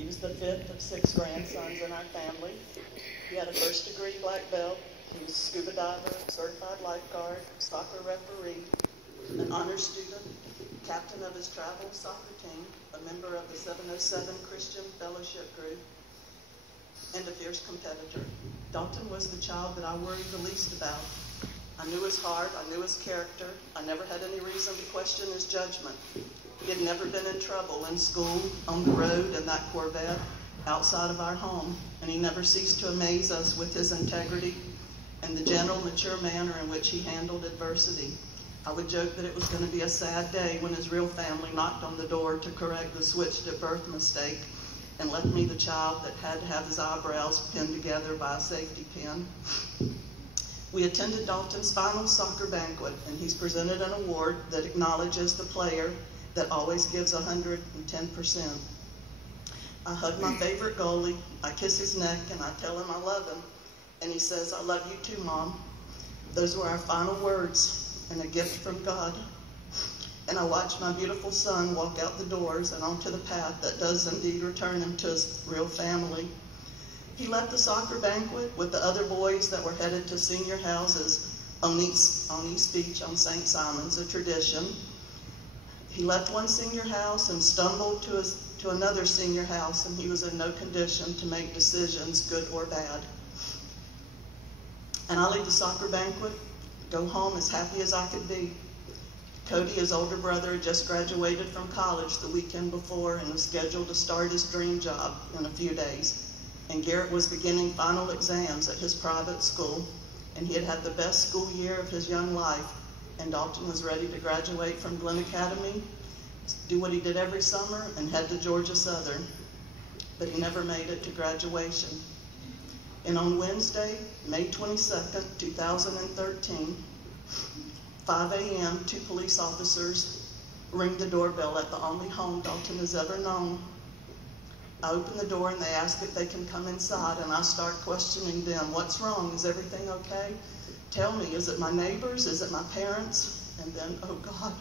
He was the fifth of 6 grandsons in our family. He had a first-degree black belt. He was a scuba diver, certified lifeguard, soccer referee, an honor student, captain of his travel soccer team, a member of the 707 Christian Fellowship Group, and a fierce competitor. Dalton was the child that I worried the least about. I knew his heart, I knew his character. I never had any reason to question his judgment. He had never been in trouble in school, on the road, in that Corvette, outside of our home, and he never ceased to amaze us with his integrity and the gentle, mature manner in which he handled adversity. I would joke that it was going to be a sad day when his real family knocked on the door to correct the switched at birth mistake and left me the child that had to have his eyebrows pinned together by a safety pin. We attended Dalton's final soccer banquet, and he's presented an award that acknowledges the player that always gives 110%. I hug my favorite goalie, I kiss his neck, and I tell him I love him. And he says, "I love you too, Mom." Those were our final words and a gift from God. And I watched my beautiful son walk out the doors and onto the path that does indeed return him to his real family. He left the soccer banquet with the other boys that were headed to senior houses on East Beach on St. Simon's, a tradition. He left one senior house and stumbled to another senior house, and he was in no condition to make decisions, good or bad. And I leave the soccer banquet, go home as happy as I could be. Cody, his older brother, had just graduated from college the weekend before and was scheduled to start his dream job in a few days. And Garrett was beginning final exams at his private school, and he had had the best school year of his young life. And Dalton was ready to graduate from Glen Academy, do what he did every summer, and head to Georgia Southern. But he never made it to graduation. And on Wednesday, May 22nd, 2013, 5 a.m., 2 police officers ring the doorbell at the only home Dalton has ever known. I open the door and they ask if they can come inside, and I start questioning them. What's wrong? Is everything okay? Tell me, is it my neighbors? Is it my parents? And then, oh God,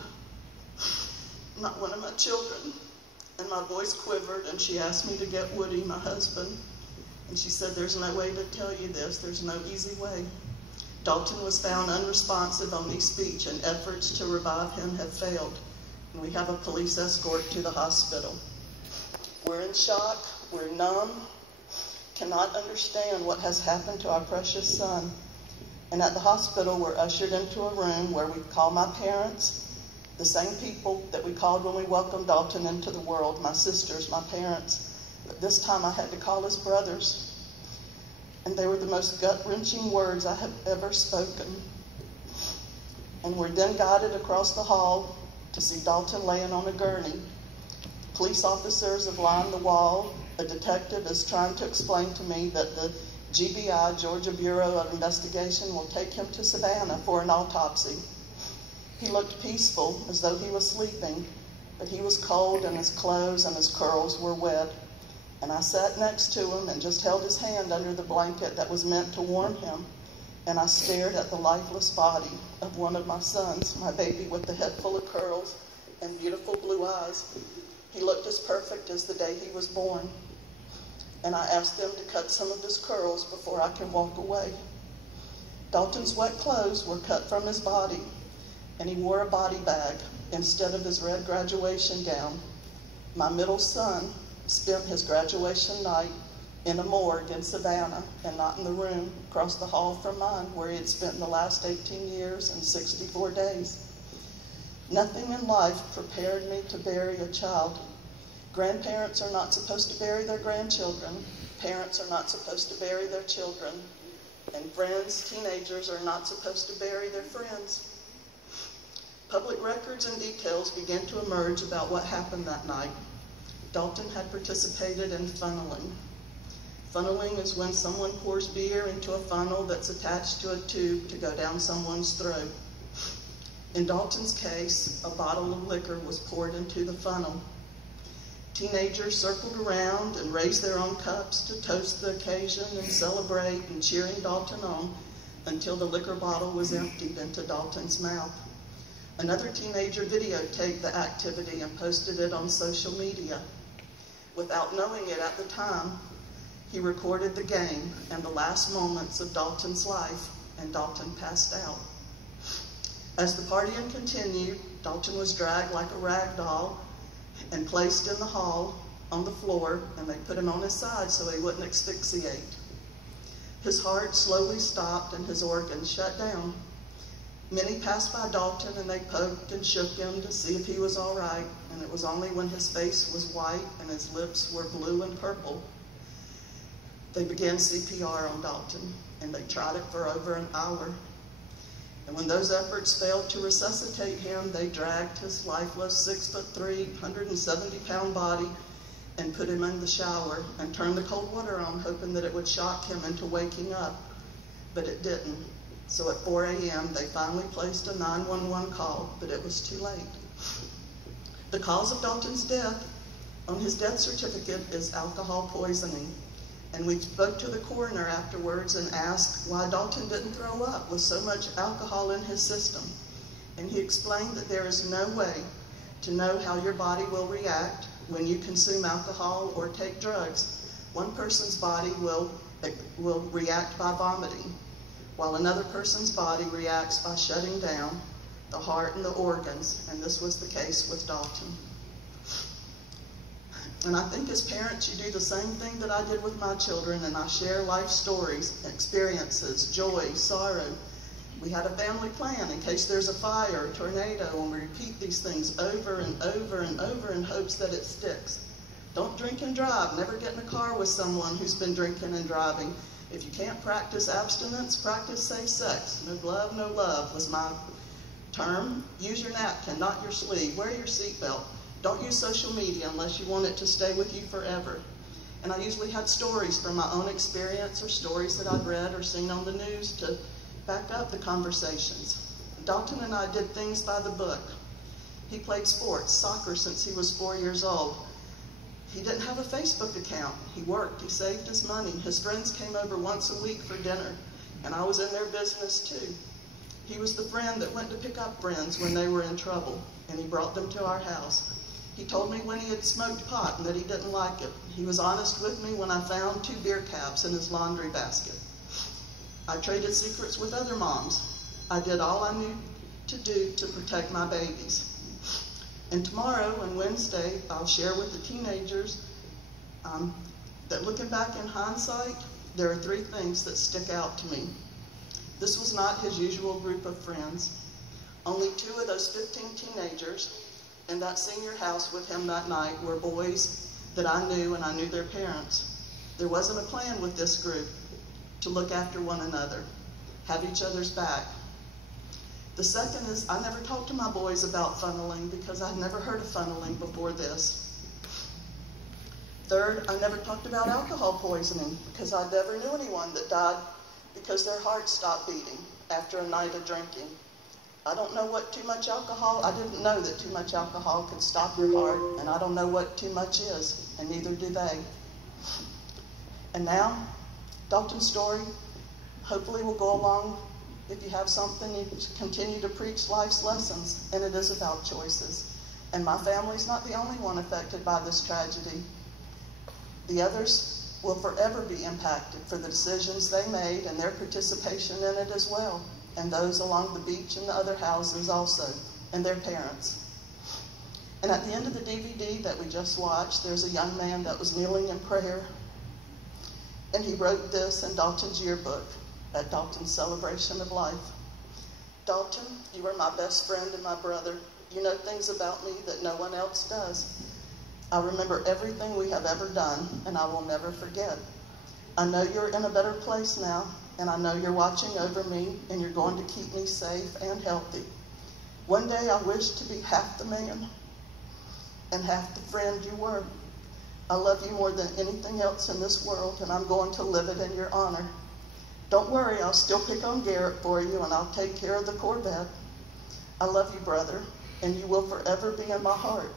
not one of my children. And my voice quivered, and she asked me to get Woody, my husband. And she said, "There's no way to tell you this. There's no easy way." Dalton was found unresponsive on East Beach, and efforts to revive him have failed. And we have a police escort to the hospital. We're in shock. We're numb. Cannot understand what has happened to our precious son. And at the hospital, we're ushered into a room where we call my parents, the same people that we called when we welcomed Dalton into the world, my sisters, my parents. But this time I had to call his brothers. And they were the most gut-wrenching words I have ever spoken. And we're then guided across the hall to see Dalton laying on a gurney. Police officers have lined the wall. A detective is trying to explain to me that the GBI, Georgia Bureau of Investigation, will take him to Savannah for an autopsy. He looked peaceful, as though he was sleeping, but he was cold and his clothes and his curls were wet. And I sat next to him and just held his hand under the blanket that was meant to warm him. And I stared at the lifeless body of one of my sons, my baby with the head full of curls and beautiful blue eyes. He looked as perfect as the day he was born. And I asked them to cut some of his curls before I could walk away. Dalton's wet clothes were cut from his body, and he wore a body bag instead of his red graduation gown. My middle son spent his graduation night in a morgue in Savannah and not in the room across the hall from mine where he had spent the last 18 years and 64 days. Nothing in life prepared me to bury a child. Grandparents are not supposed to bury their grandchildren. Parents are not supposed to bury their children. And friends, teenagers, are not supposed to bury their friends. Public records and details began to emerge about what happened that night. Dalton had participated in funneling. Funneling is when someone pours beer into a funnel that's attached to a tube to go down someone's throat. In Dalton's case, a bottle of liquor was poured into the funnel. Teenagers circled around and raised their own cups to toast the occasion and celebrate and cheering Dalton on until the liquor bottle was emptied into Dalton's mouth. Another teenager videotaped the activity and posted it on social media. Without knowing it at the time, he recorded the game and the last moments of Dalton's life, and Dalton passed out. As the partying continued, Dalton was dragged like a rag doll and placed in the hall on the floor, and they put him on his side so he wouldn't asphyxiate. His heart slowly stopped and his organs shut down. Many passed by Dalton and they poked and shook him to see if he was all right, and it was only when his face was white and his lips were blue and purple they began CPR on Dalton, and they tried it for over an hour. And when those efforts failed to resuscitate him, they dragged his lifeless 6'3", 170-pound body and put him in the shower and turned the cold water on, hoping that it would shock him into waking up. But it didn't. So at 4 a.m., they finally placed a 911 call, but it was too late. The cause of Dalton's death on his death certificate is alcohol poisoning. And we spoke to the coroner afterwards and asked why Dalton didn't throw up with so much alcohol in his system. And he explained that there is no way to know how your body will react when you consume alcohol or take drugs. One person's body will react by vomiting, while another person's body reacts by shutting down the heart and the organs, and this was the case with Dalton. And I think as parents, you do the same thing that I did with my children, and I share life stories, experiences, joy, sorrow. We had a family plan in case there's a fire, a tornado, and we repeat these things over and over and over in hopes that it sticks. Don't drink and drive. Never get in a car with someone who's been drinking and driving. If you can't practice abstinence, practice safe sex. No glove, no love was my term. Use your napkin, not your sleeve. Wear your seatbelt. Don't use social media unless you want it to stay with you forever. And I usually had stories from my own experience or stories that I'd read or seen on the news to back up the conversations. Dalton and I did things by the book. He played sports, soccer, since he was 4 years old. He didn't have a Facebook account. He worked, he saved his money. His friends came over once a week for dinner, and I was in their business too. He was the friend that went to pick up friends when they were in trouble, and he brought them to our house. He told me when he had smoked pot and that he didn't like it. He was honest with me when I found 2 beer caps in his laundry basket. I traded secrets with other moms. I did all I knew to do to protect my babies. And tomorrow and Wednesday, I'll share with the teenagers that looking back in hindsight, there are 3 things that stick out to me. This was not his usual group of friends. Only 2 of those 15 teenagers in that senior house with him that night were boys that I knew, and I knew their parents. There wasn't a plan with this group to look after one another, have each other's back. The second is I never talked to my boys about funneling because I'd never heard of funneling before this. Third, I never talked about alcohol poisoning because I never knew anyone that died because their heart stopped beating after a night of drinking. I don't know what too much alcohol, I didn't know that too much alcohol could stop your heart, and I don't know what too much is, and neither do they. And now, Dalton's story hopefully will go along. If you have something, you continue to preach life's lessons, and it is about choices. And my family's not the only one affected by this tragedy. The others will forever be impacted for the decisions they made and their participation in it as well. And those along the beach and the other houses also, and their parents. And at the end of the DVD that we just watched, there's a young man that was kneeling in prayer, and he wrote this in Dalton's yearbook at Dalton's celebration of life. Dalton, you are my best friend and my brother. You know things about me that no one else does. I remember everything we have ever done, and I will never forget. I know you're in a better place now, and I know you're watching over me, and you're going to keep me safe and healthy. One day I wish to be half the man and half the friend you were. I love you more than anything else in this world, and I'm going to live it in your honor. Don't worry, I'll still pick on Garrett for you, and I'll take care of the Corvette. I love you, brother, and you will forever be in my heart.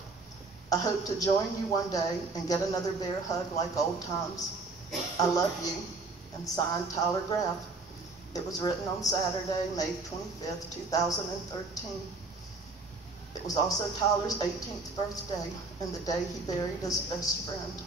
I hope to join you one day and get another bear hug like old times. I love you. And signed, Tyler Graff. It was written on Saturday, May 25th, 2013. It was also Tyler's 18th birthday and the day he buried his best friend.